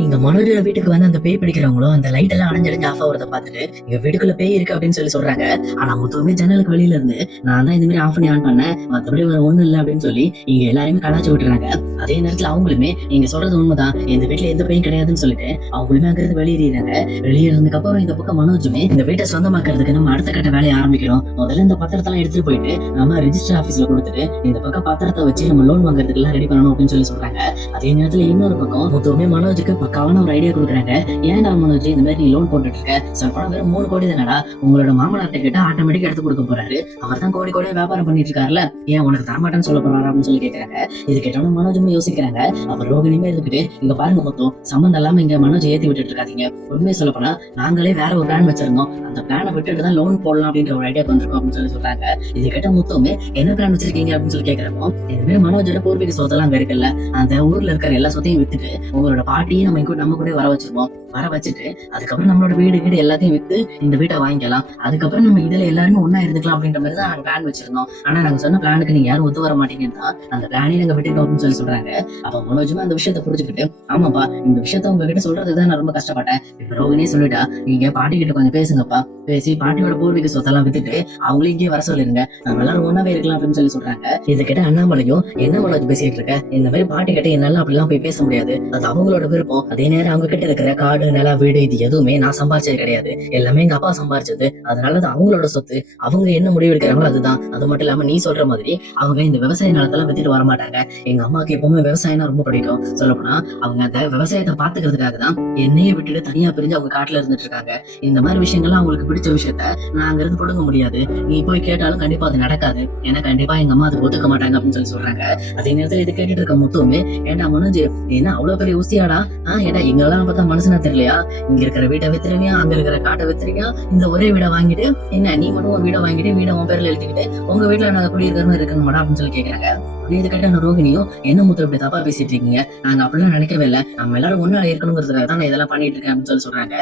இங்க மனோஜோட வீட்டுக்கு வந்து அந்த பேய் பிடிக்கிறவங்களும் அந்த லைட் எல்லாம் அணைஞ்சு ஆஃப் ஆகிறத பார்த்துட்டு இங்க வீட்டுக்குள்ள பேய் இருக்கு அப்படின்னு சொல்லி சொல்றாங்க. ஆனா மொத்தமே ஜன்னலுக்கு வெளியில இருந்து நான் தான் இந்த மாதிரி ஆஃப் பண்ணி ஆன் பண்ணேன், மற்றபடி வேற ஒண்ணும் இல்லை அப்படின்னு சொல்லி இங்க எல்லாருமே கலாச்சி விட்டுறாங்க. அதே நேரத்துல அவங்களுமே நீங்க சொல்றது உண்மைதான், இந்த வீட்டுல எந்த பேயும் கிடையாதுன்னு சொல்லிட்டு அவங்களுமே அங்கிருந்து வெளியேறாங்க. வெளியேறதுக்கு அப்புறம் இந்த பக்கம் மனோஜுமே இந்த வீட்டை சொந்தமாக்குறதுக்கு நம்ம அடுத்த கட்ட வேலையை ஆரம்பிக்கணும், முதல்ல இந்த பத்திரத்தெல்லாம் எடுத்துட்டு போயிட்டு நம்ம ரிஜிஸ்டர் ஆபீஸ்ல கொடுத்துட்டு இந்த பக்கம் பத்திரத்தை வச்சு நம்ம லோன் வாங்குறதுக்கு எல்லாம் ரெடி பண்ணணும் அப்படின்னு சொல்லி சொல்றாங்க. அதே நேரத்துல இன்னொரு பக்கம் மொத்தமே மனோஜுக்கு பக்காவான ஒரு ஐடியா கொடுக்குறாங்க. ஏன்டா மனோஜ் இந்த மாதிரி நீ லோன் போட்டுட்டு இருக்க, சொல்லப்போனா வெறும் 3 கோடி தானடா, உங்களோட மாமனார்ட்ட கிட்ட ஆட்டோமேட்டிக் எடுத்து கொடுக்க போறாரு, அவர் தான் கோடி கோடியா வியாபாரம் பண்ணிட்டு இருக்காருல்ல, ஏன் உனக்கு தரமாட்டேன்னு சொல்ல போறாரு அப்படின்னு சொல்லி கேட்கறாங்க. இது கேட்டோம்னா மனோஜுமே யோசிக்கிறாங்க. அப்ப ரோகிணியுமே இருந்துட்டு இங்க பாருங்க, மொத்தம் சம்பந்தம் இல்லாம இங்க மனோஜ் ஏத்தி விட்டுட்டு இருக்காதீங்க, உண்மையை சொல்ல போனா நாங்களே வேற ஒரு பிளான் வச்சிருந்தோம், அந்த பிளானை விட்டுட்டு தான் லோன் போடலாம் அப்படின்ற ஒரு ஐடியா வந்திருக்கோம் அப்படின்னு சொல்லி சொல்றாங்க. இது கேட்ட மொத்தமே என்ன பிளான் வச்சிருக்கீங்க அப்படின்னு சொல்லி கேட்கிறப்போ, இந்த மாதிரி மனோஜோட பூர்வீக சொத்தெல்லாம் அங்க இருக்குல்ல, அந்த ஊர்ல இருக்கிற எல்லா சொத்தையும் வித்துட்டு உங்களோட பாட்டியும் நம்ம கூட வர வச்சிருப்போம், வர வச்சுட்டு அதுக்கப்புறம் நம்மளோட வீடு எல்லாத்தையும் வித்து இந்த வீட்டை வாங்கிக்கலாம், அதுக்கப்புறம் நம்ம இதுல எல்லாருமே ஒன்னா இருந்துக்கலாம் அப்படின்ற மாதிரி தான் நாங்க பிளான் வச்சிருந்தோம். ஆனா நாங்க சொன்ன பிளானுக்கு நீங்க யாரும் ஒத்து வர மாட்டீங்கன்னா அந்த பிளானையும் நாங்க விட்டுட்டோம் அப்படின்னு சொல்லி சொல்றாங்க. அப்ப மனோஜுமே அந்த விஷயத்த புரிஞ்சுக்கிட்டு, ஆமாப்பா இந்த விஷயத்த உங்ககிட்ட சொல்றதுதான் நான் ரொம்ப கஷ்டப்பட்டேன், இப்ப ரோகிணியே சொல்லிட்டா நீங்க பாட்டி கிட்ட கொஞ்சம் பேசுங்கப்பா, பேசி பாட்டியோட பூர்வீக சொத்தெல்லாம் வித்துட்டு அவங்களும் இங்கே வர சொல்லிருங்க, நம்ம எல்லாரும் ஒன்னாவே இருக்கலாம் அப்படின்னு சொல்லி சொல்றாங்க. இது கிட்ட அண்ணாமலையும், என்ன மனோஜ் பேசிட்டு இருக்க, இந்த மாதிரி பாட்டி கிட்ட என்னால அப்படிலாம் போய் பேச முடியாது, அது அவங்களோட விருப்பம், அதே நேரம் அவங்க கிட்ட இருக்கிற காடு நில வீடு இது எதுவுமே நான் சம்பாரிச்சது கிடையாது, எல்லாமே எங்க அப்பா சம்பாரிச்சது, அதனால அது அவங்களோட சொத்து, அவங்க என்ன முடிவு எடுக்கிறாங்களோ அதுதான். அது மட்டும் இல்லாம நீ சொல்ற மாதிரி அவங்க இந்த விவசாய நிலத்தெல்லாம் வித்துட்டு வர மாட்டாங்க, எங்க அம்மாவுக்கு எப்பவுமே விவசாயம் ரொம்ப பிடிக்கும், சொல்லப்போனா அவங்க அந்த விவசாயத்தை பாத்துக்கிறதுக்காக தான் என்னையே விட்டுட்டு தனியா பிரிஞ்சு அவங்க காட்டுல இருந்துட்டு இருக்காங்க. இந்த மாதிரி விஷயங்கள்லாம் அவங்களுக்கு பிடிச்ச விஷயத்த நான் அங்க இருந்து புடுங்க முடியாது, நீ போய் கேட்டாலும் கண்டிப்பா அது நடக்காது, ஏன்னா கண்டிப்பா எங்க அம்மா அதுக்கு ஒத்துக்க மாட்டாங்க அப்படின்னு சொல்லி சொல்றாங்க. அதே நேரத்துல இது கேட்டுட்டு இருக்க முத்துமே, ஏன்டா மனோஜ் என்ன அவ்வளவு பெரிய ஊசியாடா, ஏடா எங்களெல்லாம் பார்த்தா மனுஷனா தெரியலையா, இங்க இருக்கிற வீட்டை வித்துருவியா, அங்க இருக்கிற காட்டை வித்துருவியா, இந்த ஒரே வீடை வாங்கிட்டு என்ன நீ மட்டும் ஒரு வீடை வாங்கிட்டு வீடை உன் பேர்ல எழுதிக்கிட்டு உங்க வீட்டுல நாங்க குடியிருக்கிற இருக்கணும் மாடா அப்படின்னு சொல்லி கேட்கறாங்க. இது கேட்ட ரோகிணியும், என்ன முத்து இப்படி தப்பா பேசிட்டு இருக்கீங்க, நாங்க அப்படிலாம் நினைக்கவே இல்லை, நம்ம எல்லாரும் ஒன்னா இருக்கணுங்கிறதுக்காக தான் நான் இதெல்லாம் பண்ணிட்டு இருக்கேன் அப்படின்னு சொல்லி சொல்றாங்க.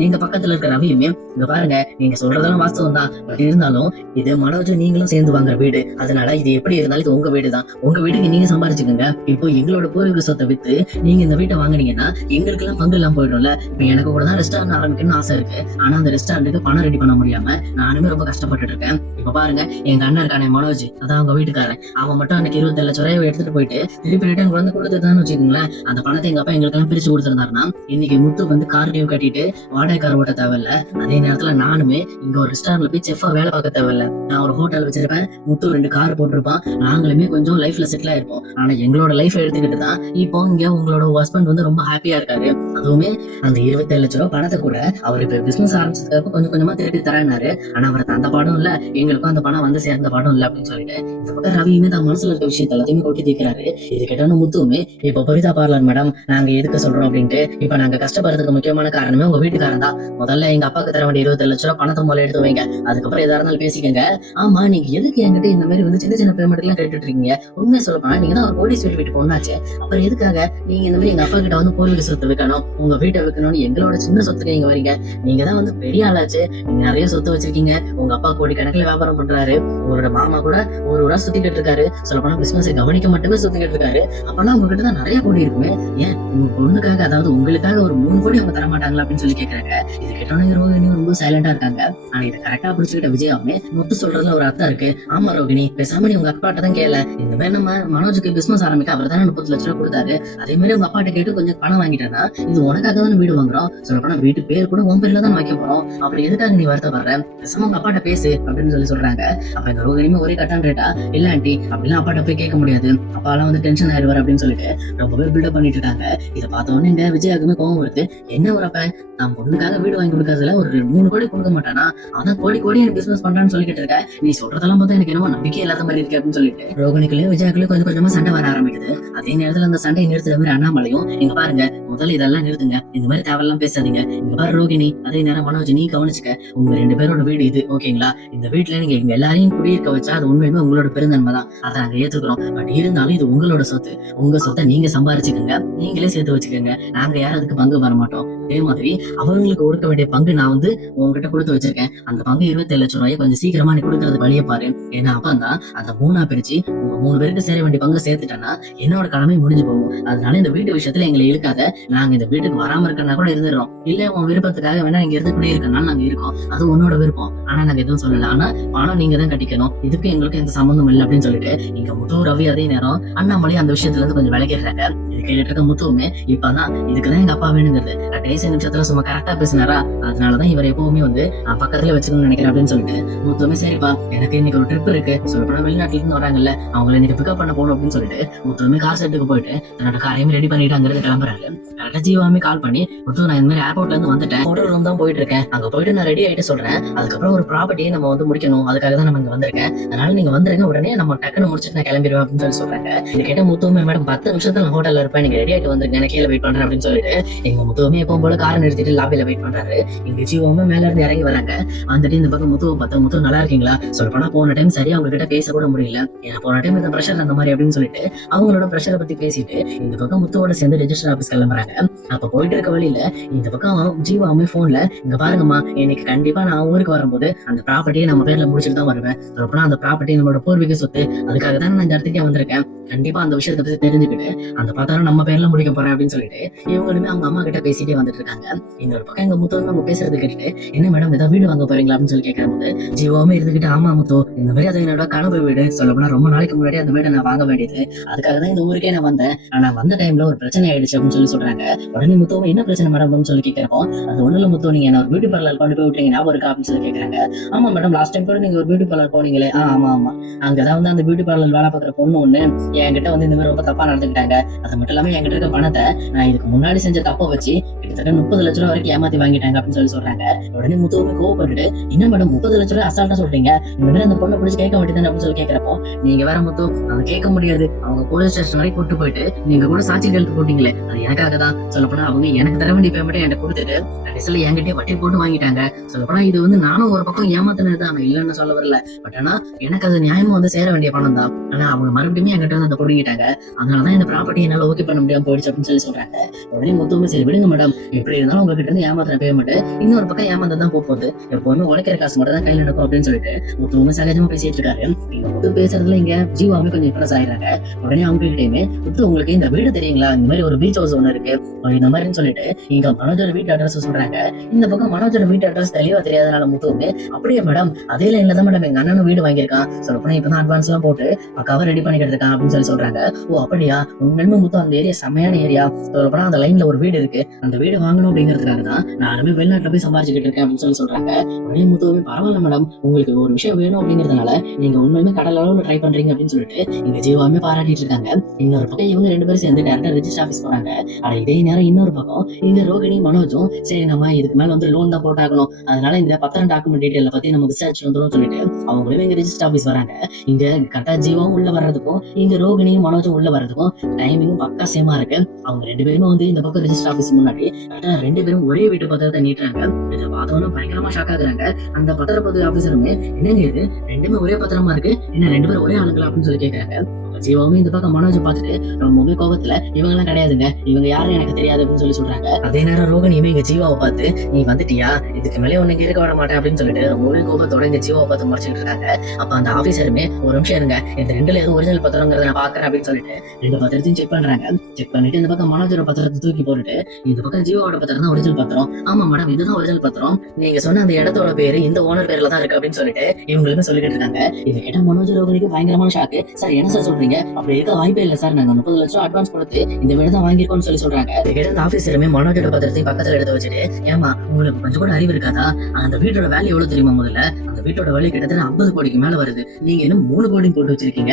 நீங்க பக்கத்துல இருக்கிற ரவியுமே, இங்க பாருங்க நீங்க சொல்றதெல்லாம் வாஸ்தவம் தான், பட் இருந்தாலும் இது மனோஜ் நீங்களும் சேர்ந்து வாங்குற வீடு, அதனால இது எப்படி இருந்தாலும் இது உங்க வீடு தான், உங்க வீட்டுக்கு நீங்க சம்பாரிச்சுக்கோங்க, இப்போ எங்களோட பூர்வீக சொத்தை வித்து நீங்க இந்த வீட்டை வாங்கினீங்கன்னா எங்களுக்கு எல்லாம் பங்கு எல்லாம் போயிடும்ல, இப்ப எனக்கு கூட தான் ரெஸ்டாரண்ட் ஆரம்பிக்கணும்னு ஆசை இருக்கு, ஆனா அந்த ரெஸ்டாரண்ட்டுக்கு பணம் ரெடி பண்ண முடியாம நானுமே ரொம்ப கஷ்டப்பட்டு இருக்கேன். இப்ப பாருங்க எங்க அண்ணன் இருக்கானே மனோஜ், அதான் அவங்க வீட்டுக்காரன், அவன் மட்டும் அன்னைக்கு 27 லட்சம் ரூபாய் எடுத்துட்டு போயிட்டு திருப்பி ரிட்டர்ன் வந்து கொடுத்துட்டான்னு வச்சுக்கோங்களேன், அந்த பணத்தை எங்க அப்பா எங்களுக்கு எல்லாம் பிரிச்சு கொடுத்துருந்தாருன்னா இன்னைக்கு முத்து வந்து கார் டியூ கட்டிட்டு வாடகை கார் ஓட்ட தேவையில்ல, அதே நேரத்துல நானுமே இங்க ஒரு ரெஸ்டாரண்ட்ல போய் செஃபா வேலை பார்க்க தேவையில்ல, நான் ஒரு ஹோட்டல் வச்சிருப்பேன், முத்து 2 கார் போட்டிருப்பான், நாங்களுமே கொஞ்சம் லைஃப்ல செட்டில் ஆயிருப்போம், ஆனா எங்களோட லைஃப் எடுத்துக்கிட்டு தான் இப்போ இங்க உங்களோட ஹஸ்பண்ட் வந்து ரொம்ப ஹாப்பியா இருக்காரு, அதுவுமே அந்த 27 லட்சம் ரூபாய் பணத்தை கூட அவர் இப்ப பிசினஸ் ஆரம்பிச்சதுக்கு கொஞ்சம் கொஞ்சமா திருப்பி தராரு, ஆனா அவருக்கு அந்த படம் இல்ல, எங்களுக்கும் அந்த பணம் வந்து சேர்ந்த படம் இல்ல அப்படின்னு சொல்லிட்டு இந்த பக்கம் ரவியுமே தான் மனசுல இருக்க விஷயத்த எல்லாத்தையுமே கொட்டி தீர்க்கிறாரு. இது கேட்டாலும் முத்துவுமே, இப்ப பவிதா பார்லர் மேடம் நாங்க எதுக்கு சொல்றோம் அப்படின்ட்டு, இப்ப நாங்க கஷ்டப்படுறதுக்கு முக்கியமான காரணமே உங்க வீட்டுக்காரன் தான், முதல்ல எங்க அப்பாவுக்கு தர வேண்டிய 27 லட்சம் ரூபாய் பணத்தை முதல்ல எடுத்து வைங்க, அதுக்கப்புறம் எதா இருந்தாலும் பேசிக்கங்க. ஆமா நீங்க எதுக்கு என்கிட்ட இந்த மாதிரி வந்து சின்ன சின்ன பேமெண்ட் எல்லாம் கேட்டுட்டு இருக்கீங்க, உண்மையை சொல்ல போனா நீங்க தான் ஒரு கோடீஸ்வரி வீட்டு பொண்ணாச்சு, அப்புறம் எதுக்காக நீங்க இந்த மாதிரி எங்க அப்பா கிட்ட வந்து பூர்வீக சொத்து வைக்கணும், உங்க வீட்டை வைக்கணும்னு எங்களோட சின்ன சொத்துக்கு நீங்க வரீங்க, நீங்க தான் வந்து பெரிய ஆளாச்சு, நீங்க நிறைய சொத்து வச்சிருக்கீங்க, உங்க அப்பா கோடி கணக்குல வியாபாரம் பண்றாரு, உங்களோட மாமா கூட ஒரு ஊரா சுத்திக்கிட்டு இருக்காரு, சொல்ல போனா பிசினஸ் கவனிக்க மட்டுமே சுத்திக்கிட்டு இருக்காரு, அப்பெல்லாம் உங்ககிட்ட தான் நிறைய கோடி இருக்குமே, ஏன் உங்க பொண்ணுக்காக அதாவது உங்களுக்காக ஒரு 3 கோடி அவங்க தர மாட்டாங்களா அப்படின்னு சொல்லி கேட்கறாங்க. இது கேட்டோன்னு ரோகிணி ரொம்ப சைலண்டா இருக்காங்க. ஆனா இதை கரெக்டா பிடிச்சுக்கிட்ட விஜயாவுமே, முத்து சொல்றதுல ஒரு அர்த்தம் இருக்கு, ஆமா ரோகிணி பேசாம நீ உங்க அப்பாட்ட தான் கேள, இந்த மாதிரி நம்ம மனோஜுக்கு பிசினஸ் ஆரம்பிக்க அவர் தானே 30 லட்சம் ரூபாய் கொடுத்தாரு, அதே மாதிரி உங்க அப்பாட்ட கேட்டு கொஞ்சம் பணம் வாங்கிட்டேன்னா இது உனக்காக தான் வீடு வாங்குறோம், சொல்ல போனா வீட்டு பேர் கூட உன் பேர்ல தான் வைக்க போறோம், அப்படி எதுக்காக நீ வருத்தப்படுற, பேசாம உங்க அப்பாட்ட பேசு அப்படின்னு சொல்லி சொல்றாங்க. அப்ப எங்க ரோகிணியுமே ஒரே கட்டான் ரேட்டா, இல்ல ஆண்டி அப்படிலாம் அப்பாட்ட போய் கேட்க முடியாது, அப்பாலாம் வந்து டென்ஷன் ஆயிடுவார் அப்படின்னு சொல்லிட்டு ரொம்பவே பில்டப் பண்ணிட்டு இருக்காங்க. இதை பார்த்தோன்னே எங்க விஜயாக்குமே கோவம் வருது, என்ன ஒரு அப்ப நான் பொண்ணுக்காக வீடு வாங்கி கொடுக்கறதுல ஒரு 3 கோடி கொடுக்க மாட்டானா, அதான் கோடி கோடி எனக்கு பிசினஸ் பண்றான்னு சொல்லிட்டு இருக்க, நீ சொல்றதெல்லாம் பார்த்தா எனக்கு என்னமோ நம்பிக்கை இல்லாத மாதிரி இருக்கு அப்படின்னு சொல்லிட்டு ரோகிணிக்குள்ளேயும் விஜயாக்குள்ளேயும் கொஞ்சம் கொஞ்சமா சண்டை வர ஆரம்பிக்குது. அதே நேரத்துல அந்த சண்டையை நிறுத்துற மாதிரி அண்ணாமலையும், இங்க பாருங்க முதல்ல இதெல்லாம் நிறுத்துங்க, இந்த மாதிரி தேவையெல்லாம் பேசாதீங்க, இங்க பாரு ரோகிணி அதே நேரம் மனோஜ் நீ கவனிச்சுக்க, உங்க 2 பேரோட வீடு இது ஓகேங்களா, இந்த வீட்டுல நீங்க எங்க எல்லாரையும் குடியிருக்க வச்சா அது உண்மையுமே உங்களோட பெருந்தன்மை தான், அதை நாங்க ஏத்துக்கிறோம், பட் இருந்தாலும் இது உங்களோட சொத்து, உங்க சொத்தை நீங்க சம்பாரிச்சுக்கோங்க, நீங்களே சேர்த்து வச்சுக்கோங்க, நாங்க யாரும் அதுக்கு பங்கு வர மாட்டோம், அதே மாதிரி அவங்களுக்கு கொடுக்க வேண்டிய பங்கு நான் வந்து உங்ககிட்ட கொடுத்து வச்சிருக்கேன். அந்த பங்கு 27 லட்சம் ரூபாயை கொஞ்சம் சீக்கிரமா நீ கொடுக்கறதுக்கு வழியை பாரு. ஏன்னா அப்பதான் அந்த 3ஆ பிரிச்சு உங்க 3 பேருக்கு சேர வேண்டிய பங்கு சேர்த்துட்டேன்னா என்னோட கடமை முடிஞ்சு போகும். அதனால இந்த வீட்டு விஷயத்துல எங்களை இழுக்காத. நாங்க இந்த வீட்டுக்கு வராம இருக்கனா கூட இருந்துடுறோம். இல்ல உன் விருப்பத்துக்காக வேணா இங்க இருந்து கூட இருக்கனால நாங்க இருக்கோம். அது உன்னோட விருப்பம். ஆனா நாங்க எதுவும் சொல்லல. ஆனா பணம் நீங்க தான் கட்டிக்கணும். இதுக்கு எங்களுக்கு எந்த சம்பந்தம் இல்லை அப்படின்னு சொல்லிட்டு இங்க முத்து, ரவி அதே நேரம் அண்ணாமலை அந்த விஷயத்துல இருந்து கொஞ்சம் விலகிடுறாங்க. இது கேட்டுட்டு இருக்க முத்துவுமே இப்பதான் இதுக்குதான் எங்க அப்பா வேணுங்கிறது கடைசி நிமிஷத்துல சும்மா கரெக்டா பேசினாரா, அதனாலதான் இவர் எப்பவுமே வந்து பக்கத்துல வச்சுக்கணும்னு நினைக்கிறேன் அப்படின்னு சொல்லிட்டு முத்துவுமே சரிப்பா எனக்கு இன்னைக்கு ஒரு ட்ரிப் இருக்கு, சொல்லப்போனா வெளிநாட்டுல இருந்து வராங்கல்ல அவங்களை இன்னைக்கு பிக்கப் பண்ண போகணும் அப்படின்னு சொல்லிட்டு முத்துவுமே கார் செட்டுக்கு போயிட்டு தன்னோட காரையுமே ரெடி பண்ணிட்டு அங்கிருந்து கிளம்புறாரு. கரெக்டா ஜீவாமே கால் பண்ணி முத்து நான் இந்த மாதிரி ஏர்போர்ட்ல இருந்து வந்துட்டேன், ஹோட்டல் ரூம் தான் போயிட்டு இருக்கேன், அங்க போயிட்டு நான் ரெடி ஆயிட்டு சொல்றேன், அதுக்கப்புறம் ஒரு ப்ராப்பர்ட்டியை நம்ம வந்து முடிக்கணும், அதுக்காக தான் நம்ம இங்க வந்திருக்கேன், அதனால நீங்க வந்துருங்க, உடனே நம்ம டக்குன்னு முடிச்சுட்டு நான் கிளம்பிடுவேன் அப்படின்னு சொல்லி சொல்றாங்க. இது கேட்ட முத்துவுமே மேடம் 10 நிமிஷத்துல ஹோட்டல்ல இருப்பேன், நீங்க ரெடி ஆயிட்டு வந்துருங்க, நான் கீழே வெயிட் பண்றேன் அப்படின்னு சொல்லிட்டு எங்க முத்துவுமே எப்பவும் போல காரை நிறுத்திட்டு லாபியில வெயிட் பண்றாரு. இங்க ஜீவாவுமே மேல இருந்து இறங்கி வராங்க. வந்துட்டு இந்த பக்கம் முத்துவை பார்த்தா முத்து நல்லா இருக்கீங்களா, சொல்லப்போனா போன டைம் சரியா அவங்க கிட்ட பேச கூட முடியல, ஏன்னா போன டைம் இந்த ப்ரெஷர் அந்த மாதிரி அப்படின்னு சொல்லிட்டு அவங்களோட ப்ரெஷரை பத்தி பேசிட்டு இந்த பக்கம் முத்துவோட சேர்ந்து ரெஜிஸ்டர் ஆபீஸ் கிளம்புறாங்க. அப்ப போயிட்டு இருக்க வழியில இந்த பக்கம் ஜீவாவுமே போன்ல இங்க பாருங்கம்மா இன்னைக்கு கண்டிப்பா நான் ஊருக்கு வரும்போது அந்த ப்ராப்பர்ட்டியை நம்ம பேர்ல முடிச்சுட்டு தான் வருவேன், சொல்லப்போனா அந்த ப்ராப்பர்ட்டி நம்மளோட பூர்வீக சொத்து, அதுக்காக தான் நான் இந்த இடத்துக்கே வந்திருக்கேன், கண்டிப்பா அந்த விஷயத்தை பத்தி தெரிஞ்சுக்கிட்டு அந்த பார்த்தாலும் நம்ம பேர்ல முடிக்க போறேன் அப்படின்னு சொல்லிட்டு இவங்களுமே அவங்க அம்மா கிட்ட பேசிட்டே வந்துட்டு இருக்காங்க. இன்னொரு பக்கம் எங்க முத்து அவங்க பேசுறது கேட்டுட்டு என்ன மேடம் ஏதாவது வீடு வாங்க போறீங்களா அப்படின்னு சொல்லி கேட்கும்போது ஜீவாவுமே இருந்துகிட்டு ஆமா முத்து இந்த மாதிரி அது என்னோட கனவு வீடு, சொல்லப்போனா ரொம்ப நாளைக்கு முன்னாடி அந்த வீடை நான் வாங்க வேண்டியது, அதுக்காக தான் இந்த ஊருக்கே நான் வந்தேன், ஆனா வந்த டைம்ல ஒரு பிரச்சனை ஆயிடுச்சு அப்படின்னு சொல்லி சொல்றாங்க. உடனே முத்துவும் என்ன பிரச்சனை மேடம் அப்படின்னு சொல்லி கேட்கிறப்போ அது ஒண்ணு இல்ல முத்து நீங்க என்ன ஒரு பியூட்டி பார்லர் கொண்டு போய் விட்டீங்க ஞாபகம் இருக்கா அப்படின்னு சொல்லி கேட்கறாங்க. ஆமா மேடம் லாஸ்ட் டைம் கூட நீங்க ஒரு பியூட்டி பார்லர் போனீங்களே, ஆமா ஆமா அங்கதான் வந்து அந்த பியூட்டி பார்லர் வேலை பார்க்குற பொண்ணு ஒண்ணு என்கிட்ட வந்து இந்த மாதிரி ரொம்ப தப்பா நடந்துக்கிட்டாங்க, அது மட்டும் இல்லாம என்கிட்ட இருக்க பணத்தை நான் இதுக்கு முன்னாடி செஞ்ச தப்பை வச்சு கிட்டத்தட்ட 30 லட்சம் ரூபாய் வரைக்கும் ஏமாத்தி வாங்கிட்டாங்க அப்படின்னு சொல்லி சொல்றாங்க. உடனே முத்துவுமே கோவப்பட்டுட்டு என்ன மேடம் 30 லட்சம் ரூபாய் அசால்ட்டா சொல்றீங்க, இந்த மாதிரி அந்த பொண்ணை பிடிச்சி கேட்க வேண்டியது அப்படின்னு சொல்லி கேட்கிறப்போ நீங்க வேற முத்து அதை கேட்க முடியாது, அவங்க போலீஸ் ஸ்டேஷன் வரைக்கும் கூட்டு போயிட்டு நீங்க கூட சாட்சி கையெழுத்து போட்டீங்களே அது எனக்காக தான், சொல்லப்போனா அவங்க எனக்கு தர வேண்டிய பேமெண்ட்டை என்கிட்ட கொடுத்துட்டு கடைசியில என்கிட்டயே வட்டி போட்டு வாங்கிட்டாங்க, சொல்லப்போனா இது வந்து நானும் ஒரு பக்கம் ஏமாத்தினது தான் இல்லைன்னு சொல்ல வரல, பட் ஆனா எனக்கு அது நியாயமா வந்து சேர வேண்டிய பணம் தான், ஆனா அவங்க மறுபடியும் என்கிட்ட வந்து அந்த பொடுங்கிட்டாங்க, அதனாலதான் இந்த ப்ராப்பர்ட்டி என்னால ஓகே பண்ண முடியாம போயிடுச்சு அப்படின்னு சொல்லி சொல்றாங்க. உடனே முத்துவுமே சரி விடுங்க மேடம் எப்படி இருந்தாலும் உங்ககிட்ட இருந்து ஏமாத்தின பேமெண்ட் இன்னொரு பக்கம் ஏமாந்தா தான் போகுது, எப்பவுமே உழைக்கிற காசு மட்டும் தான் கையில நடக்கும் அப்படின்னு சொல்லிட்டு முத்துவுமே சகஜமா பேசிட்டு இருக்காரு. இங்க முத்து பேசுறதுல இங்க ஜீவாவுமே கொஞ்சம் இம்ப்ரெஸ் ஆயிடுறாங்க. உடனே அவங்க கிட்டயுமே முத்து உங்களுக்கு இந்த வீடு தெரியுங்களா, இந்த மாதிரி ஒரு பீச் ஹவுஸ் ஒண்ணு இருக்கு இந்த மாதிரின்னு சொல்லிட்டு இங்க மனோஜோட வீட்டு அட்ரஸ் சொல்றாங்க. இந்த பக்கம் மனோஜோட வீட்டு அட்ரஸ் தெளிவா தெரியாதனால முத்துவுமே அப்படியே மேடம் அதே லைன்ல தான் மேடம் எங்க அண்ணனும் வீடு வாங்கியிருக்கான், சொல்லப்போனா இப்பதான் அட்வான்ஸ் எல்லாம் போட்டு பக்காவா ரெடி பண்ணிக்கிட்டு இருக்கான் அப்படின்னு சொல்லி சொல்றாங்க. ஓ அப்படியா உண்மையுமே முத்து அந்த ஏரியா செம்மையான ஏரியா, சொல்லப்போனா அந்த லைன்ல ஒரு வீடு இருக்கு, அந்த வீடு வாங்கணும் அப்படிங்கிறதுக்காக தான் நானுமே வெளிநாட்டுல போய் சம்பாதிச்சுக்கிட்டு இருக்கேன் அப்படின்னு சொல்லி சொல்றாங்க. உடனே முத்துவுமே பரவாயில்ல மேடம் உங்களுக்கு ஒரு விஷயம் வேணும் அப்படிங்கிறதுனால நீங்க உண்மையுமே கடல் அளவுல ட்ரை பண்றீங்க அப்படின்னு சொல்லிட்டு இங்க ஜீவாவுமே பாராட்டிட்டு இருக்காங்க. இன்னொரு பக்கம் இவங்க 2 பேரும் சேர்ந்து டேரக்டா ரெஜிஸ்டர் ஆபீஸ் போறாங்க. ஆனா இதே நேரம் இன்னொரு பக்கம் இங்க ரோகிணி மனோஜும் சரி நம்ம இதுக்கு மேல வந்து லோன் தான் போட்டாகணும், அதனால இந்த பத்திரம் டாக்குமெண்ட் டீடைல பத்தி நம்ம விசாரிச்சு வந்துடும் சொல்லிட்டு அவங்களுமே இங்க ரெஜிஸ்டர் ஆபீஸ் வராங்க. இங்க கரெக்டா ஜீவாவும் உள்ள வர்றதுக்கும் இங்க ரோகிணியும் மனோஜும் உள்ள வர்றதுக்கும் டைமிங்கும் பக்கா சேமா இருக்கு. அவங்க 2 பேருமே வந்து இந்த பக்கம் ரெஜிஸ்டர் ஆபீஸ் முன்னாடி கரெக்டா 2 பேரும் ஒரே வீட்டு பத்திரத்தை நீட்டுறாங்க. இதை பார்த்தவொன்னு பயங்கரமா ஷாக் ஆகுறாங்க. அந்த பத்திரப்பதிவு ஆபீசருமே என்னங்க இது 2மே ஒரே பத்திரமா இருக்கு, இன்னும் 2 பேரும் ஒரே ஆளுங்களா அப்படின்னு சொல்லி கேட்கறாங்க. ஜீவாவுமே இந்த பக்கம் மனோஜ் பார்த்துட்டு ரொம்பவே கோபத்துல இவங்க எல்லாம் கிடையாதுங்க இவங்க யாரும் எனக்கு தெரியாது அப்படின்னு சொல்லி சொல்றாங்க. அதே நேரம் ரோகிணியுமே இங்க ஜீவாவை பார்த்து நீ வந்துட்டியா இதுக்கு மேலே உன்னை இருக்க விட மாட்டேன் அப்படின்னு சொல்லிட்டு ரொம்பவே கோபத்தோட இங்க ஜீவாவை பார்த்து முடிச்சுட்டு இருக்காங்க. அப்ப அந்த ஆபீசருமே ஒரு நிமிஷம் இருங்க இந்த 2ல ஏதோ ஒரிஜினல் பத்திரங்கிறத நான் பாக்குறேன் அப்படின்னு சொல்லிட்டு 2 பத்திரத்தையும் செக் பண்றாங்க. செக் பண்ணிட்டு இந்த பக்கம் மனோஜோட பத்திரத்தை தூக்கி போட்டுட்டு இந்த பக்கம் ஜீவாவோட பத்திரம் தான் ஒரிஜினல் பத்திரம், ஆமா மேடம் இதுதான் ஒரிஜினல் பத்திரம், நீங்க சொன்ன அந்த இடத்தோட பேரு இந்த ஓனர் பேர்ல தான் இருக்கு அப்படின்னு சொல்லிட்டு இவங்களுமே சொல்லிட்டு இருக்காங்க. இதை கேட்ட மனோஜ் ரோகிணிக்கு பயங்கரமான ஷாக்கு. சார் என்ன சார் சொல்றீங்க, அப்படி இருக்க வாய்ப்பே இல்ல சார், நாங்க 30 லட்சம் அட்வான்ஸ் கொடுத்து இந்த வீடு தான் வாங்கிருக்கோம்னு சொல்லி சொல்றாங்க. இந்த ஆபீசருமே மனோஜோட பத்திரத்தை பக்கத்துல எடுத்து வச்சுட்டு ஏமா உங்களுக்கு கொஞ்சம் கூட அறிவு இருக்காதா, அந்த வீட்டோட வேல்யூ எவ்வளவு தெரியுமா, முதல்ல அந்த வீட்டோட வேல்யூ கிட்டத்தட்ட 50 கோடிக்கு மேல வருது, நீங்க இன்னும் 3 கோடி போட்டு வச்சிருக்கீங்க,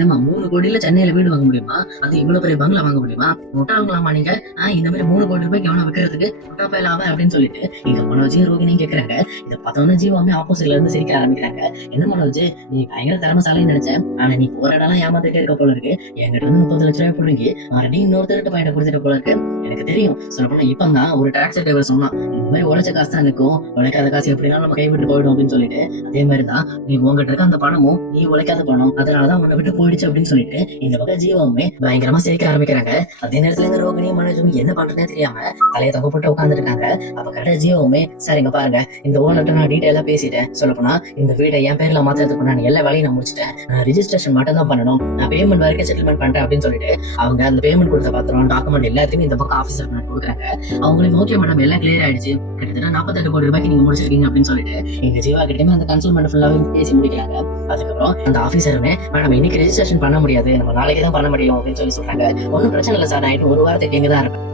ஏமா 3 கோடியில சென்னையில வீடு வாங்க முடியுமா, அது இவ்வளவு பெரிய பங்களா வாங்க முடியுமா, முட்டாங்களாமா நீங்க, இந்த மாதிரி 3 கோடி ரூபாய்க்கு எவனா விற்கிறதுக்கு முட்டா பயலாவ அப்படின்னு சொல்லிட்டு இங்க மனோஜையும் ரோகிணியும் கேட்கறாங்க. இதை பார்த்தோன்னா ஜீவாமே ஆப்போசிட்ல இருந்து சிரிக்க ஆரம்பிக்கிறாங்க. என்ன மனோஜ் நீ பயங்கர திறமசாலின்னு நினைச்சேன், ஆனா நீ போற இடம் ஏமாத்திட்டே இருக்க போல இருக்கு, என்கிட்ட வந்து 30 லட்சம் ரூபாய் பிடுங்கி மறுபடியும் இன்னொருத்தருட்டு பையனை கொடுத்துட்டு போல இருக்கு, எனக்கு தெரியும். சொல்லப்போனா இப்பதான் ஒரு டாக்ஸி டிரைவர் சொன்னான், இந்த மாதிரி உழைச்ச காசு தான் நிற்கும், உழைக்காத காசு எப்படினாலும் நம்ம கைவிட்டு போயிடும் அப்படின்னு சொல்லிட்டு. அதே மாதிரி தான் நீ உங்ககிட்ட இருக்க அந்த பணமும் நீ உழைக்காத பணம், அதனாலதான் உன்னை விட்டு போயிடுச்சு அப்படின்னு சொல்லிட்டு இந்த பக்கம் ஜீவாவுமே பயங்கரமா சிரிக்க ஆரம்பிக்கிறாங்க. அதே நேரத்துல இந்த ரோகிணியும் மனோஜும் என்ன பண்றதுனே தெரியாம தலையை தொங்க போட்டு உட்காந்துட்டு இருக்காங்க. அப்ப கடை ஜீவாவுமே, சார் இங்க பாருங்க, இந்த ஓனர்ட்ட நான் டீட்டெயிலா பேசிட்டேன். சொல்லப்போனா இந்த வீட்டை என் பேர்ல மாத்துறதுக்கு நான் எல்லா வேலையும் நான் முடிச்சிட்டேன். நான் ரிஜிஸ்ட்ரேஷன் மட்டும் தான் பண்ணணும், நான் பேமெண்ட் வரைக்கும் செட்டில்மெண்ட் பண்றேன் அப்படின்னு சொல்லிட்டு அவங்க அந்த பேமெண்ட் கொடுத்த பத்திரம் டாக்குமெண்ட் எல்லாத்தையும் இந்த பக்கம் ஆஃபீஸர் கொடுக்குறாங்க. அவங்களுக்கு ஓகே மேடம், எல்லாம் கிளியர் ஆயிடுச்சு, கிட்டத்தட்ட 48 கோடி ரூபாய்க்கு நீங்க முடிச்சிருக்கீங்க அப்படின்னு சொல்லிட்டு எங்க ஜீவா கிட்டயுமே அந்த கன்சல்மெண்ட் ஃபுல்லாவே பேசி முடிக்கிறாங்க. அதுக்கப்புறம் அந்த ஆஃபீஸருமே, மேடம் இன்னைக்கு ரெஜிஸ்ட்ரேஷன் பண்ண முடியாது, நம்ம நாளைக்கு தான் பண்ண முடியும் அப்படின்னு சொல்லி சொல்றாங்க. ஒன்னும் பிரச்சனை இல்லை சார், நான் இன்னும் ஒரு வாரத்துக்கு எங்க தான் இருப்பேன்